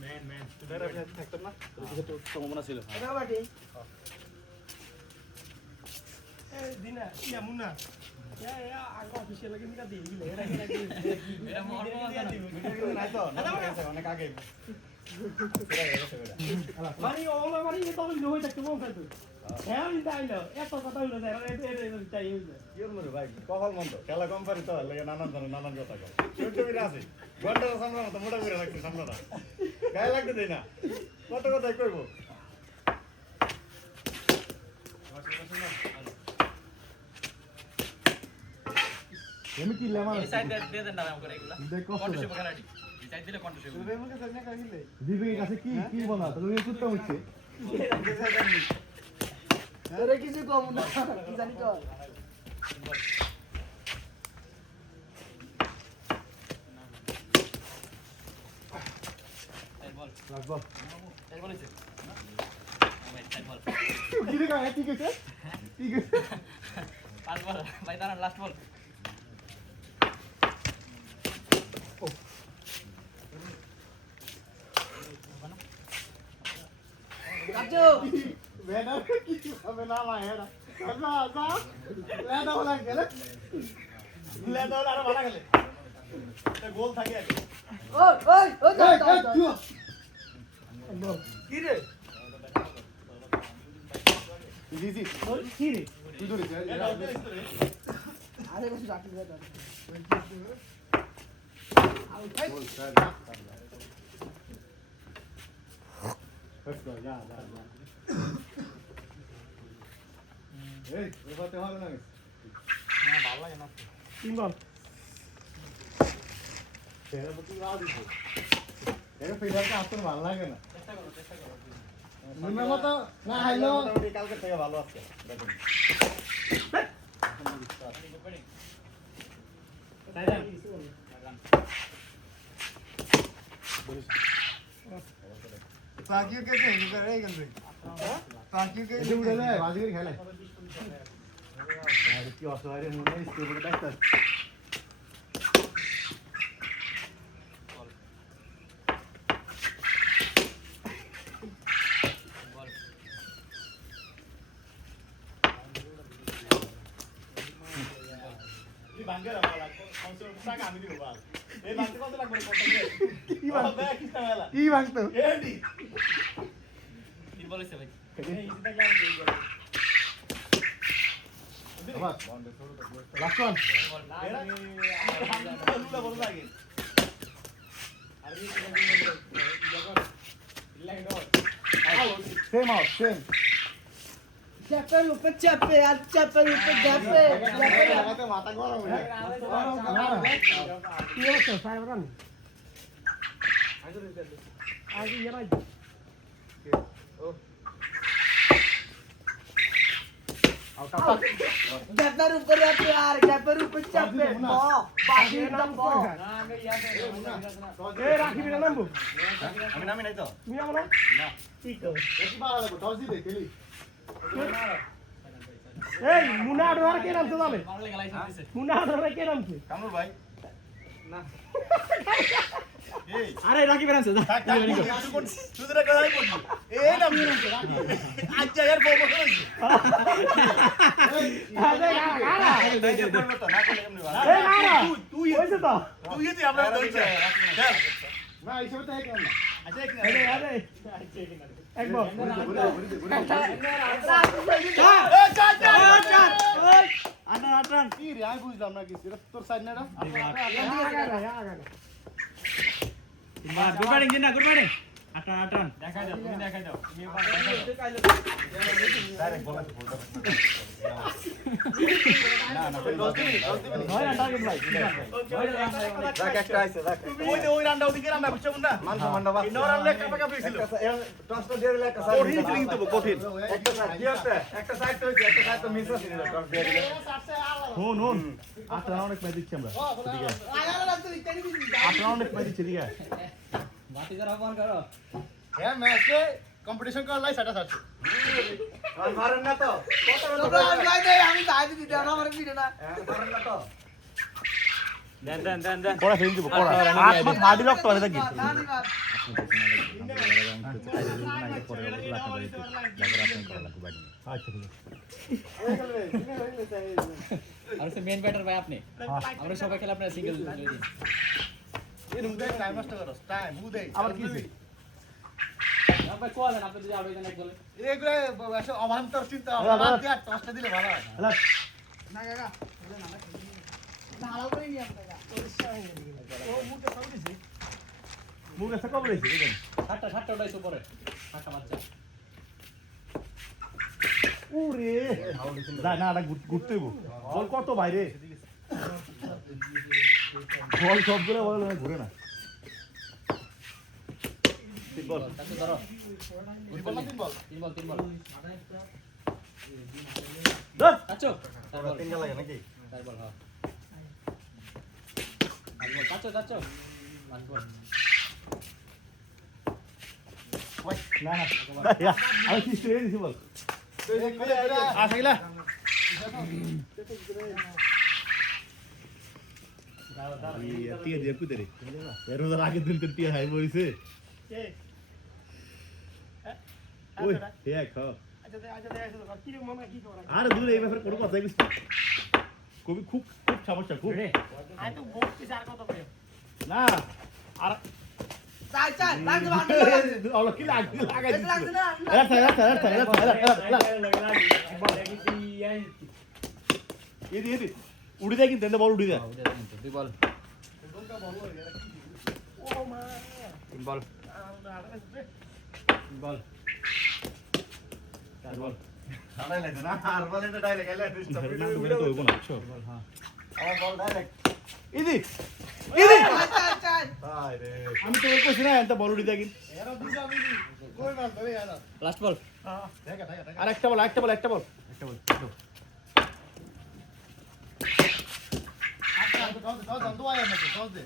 Man থাকতাম না তো সম্ভাবনা ছিল দিনা ইয়া মুন্না ইয়া আগে অফিসিয়াল লাগে নিকা দিই গিলে এরা এটা মহর্ব নাই তো অনেক আগে মানে ওলা মানে এটা তো নই থাকতে মন খাইতো হ্যাঁ আমি তাইলো এত কথা হইলো না এটা চাই হইলো কি বলবো ভাই কপাল মন্দ খেলা কম পারি তো লাগে নানান কথা কয় ছোট আছে ঘন্টার সামনে মতো মোটা করে রাখছি সামনেটা গায়ে লাগতে দেই না কত কথাই কইবো আমি কি লেমা এই সাইড দিয়ে দেন না করে এগুলা কন্ট্রোল বানাড়ি এই সাইড দিলে কন্ট্রোল শেপ তুমি আমাকে জানা কাহিলে দিদির কাছে কি বলা তুমি কুত্তা হচ্ছে আরে কিছু কম না কি জানি তো রাখবো এই বলেছে এই বল কি রে গায় ঠিক আছে পাঁচ বল ভাই দাঁড়ান লাস্ট বল কাজু বেটা কি হবে না মায়েরা আচ্ছা আচ্ছা লেদা বলা গেলে লেদা আর বলা গেলে এটা গোল থাকে আর ওই কি রে দিদি কি রে তুই ধরে আরে কিছু রাখি দে গোল স্যার Let's go, ya. এই ওইবারতে হবে না না ভালো লাগে না তিন বল তেরা বুকি আ দিছো এর ফিল্ডারটা আসলে ভালো লাগে না চেষ্টা করো মনে মতো না হাইলো কালকে থেকে ভালো আছে দেখুন তাকিয়ে কে কে করে এই গেল তাকিয়ে কে এসে উঠে যায় বাজি করে খেলে আর কি অসহায় রে মনে হয় স্কুলে ডাক্তার এই বাঙ্গারা বলা কনসেপ্ট টাকা আমি দিব বল এই বাঙ্গতে কত লাগবে কত কি বাঙ্গতে কি তাহলে কি বাঙ্গতো এডি তিন বলেছে ভাই এই ইসিটা গেল এই গেল বাস লাস্ট ওয়ান বল এরা আমরা বল লাগে আর এই সেম আউট সেম চাপের উপর চাপে আর চাপের উপর চাপে লাগাতে মাথা গরম হয়ে যায় কি হচ্ছে সাহেব রান আগে ইয়ারাই আউট আউট চাপের উপর চাপে আর চাপের উপর চাপে বাকি নাম কো এ রাখি বিনা নামবো আমি নামি নাই তো তুমি নামো না না ঠিক তো বেশি ভালো লাগবে টস দিবে খেলি এই মুনা ডোর কে নামছে যাবে ভালো লাগে লাইসেন্স দিছে মুনা ডোর কে নামছে কামরুল ভাই না এই আরে রাখি বেরানছে থাক থাক তুই তো করাই পড়লি এই নাম আচ্ছা यार বড় বড় হইছে আরে আরা না করলে এমনি ভালো এই আরা তুই হইছে তো তুই তো আমরা দইছে না এইসব তো এক না আচ্ছা এক না আরে আরে একবার আটান কি রে আমি বুঝলাম না কি তোর সাইড না গুড মর্নিং জিনা গুড মর্নিং আটান দেখাই দাও তুমি দেখাই দাও তুমি এবার দেখাই দাও ডাইরেক্ট বলা তো বলতে না না হয় না টার্গেট ভাই রাখ একটা আইছে রাখ ওই যে ওই রান্না ওদিকে রান্না বুঝছো না মান সম্মান দাও ইনো রান্না কাপা কাপি ছিল ট্রান্সফার দিয়ে দিলে একটা সাইড কঠিন ছিল কিন্তু কঠিন একটা সাইড কি আছে একটা সাইড তো হইছে একটা সাইড তো মিস আছে ট্রান্সফার দিয়ে দিলে হুন হুন আটা অনেক পাই দিচ্ছি আমরা ঠিক আছে আটা অনেক পাই দিচ্ছি ঠিক আছে বাতি করা ফোন করো হ্যাঁ ম্যাচে কম্পিটিশন করার লাই সাটা সাথে আর মারেন না তো কত তোমরা আমি যাই দে আমি যাই দিতে না আমার ভিডিও না মারেন না তো পড়া ফেলে দিব পড়া আট হাড়ি রক্ত আছে দেখি আচ্ছা আর সে মেন ব্যাটার ভাই আপনি আমরা সবাই খেলে আপনারা সিঙ্গেল এরকম দেখ টাইম নষ্ট করস টাইম বু দেই আবার কি হইছে ভাই কোয়া দেন আপনি যদি আরো এখানে এক বলে এগুলো আসলে অবান্তর চিন্তা ভাবনা দিয়ে টসটা দিলে ভালো হয় হ্যালো না কাকা না হালাল করে নিয়ে আমরা কাকা মুখ এসে কবে রয়েছে দেখেন সাতটা উঠাইছো পরে সাতটা বাচ্চা ওরে যা না এটা ঘুরতে হইব বল কত বাইরে বল সবগুলো বল ঘুরে না বল তাতে ধরো তিন বল ধর কাচো চার বল তিনটা লাগে নাকি চার বল হ্যাঁ পাঁচ বল কাচো পাঁচ বল না না আমি সৃষ্টি হয়ে দিছি বল আসিলা টিয়া দিয়ে কুতে রে এর ওদের আগের দিন তো টিয়া হাই বইছে ওই এক আর দূরে এই ব্যাপারে কোনো কথা কইছ কবি খুব খুব সমস্যা খুব না আর চাই লাগবে ভালো আলো কি লাগাই দিছ লাগছে না এদি উড়ি যায় কিন্তু বল উড়ি যায় দুই বল তিন বল চার বল সাড়াই লাগে না আর বলে এটা ডাইরেক্ট এলে তো হইব না বুঝছো আমার বল ডাইরেক্ট এদি চাই হাই রে আমি তো কইছি না এত বল উড়ি যায় কিন্তু এরা দুজা মিলি কই মাল ধরে আনা লাস্ট বল দেখা আর একটা বল একটা বল দশ দে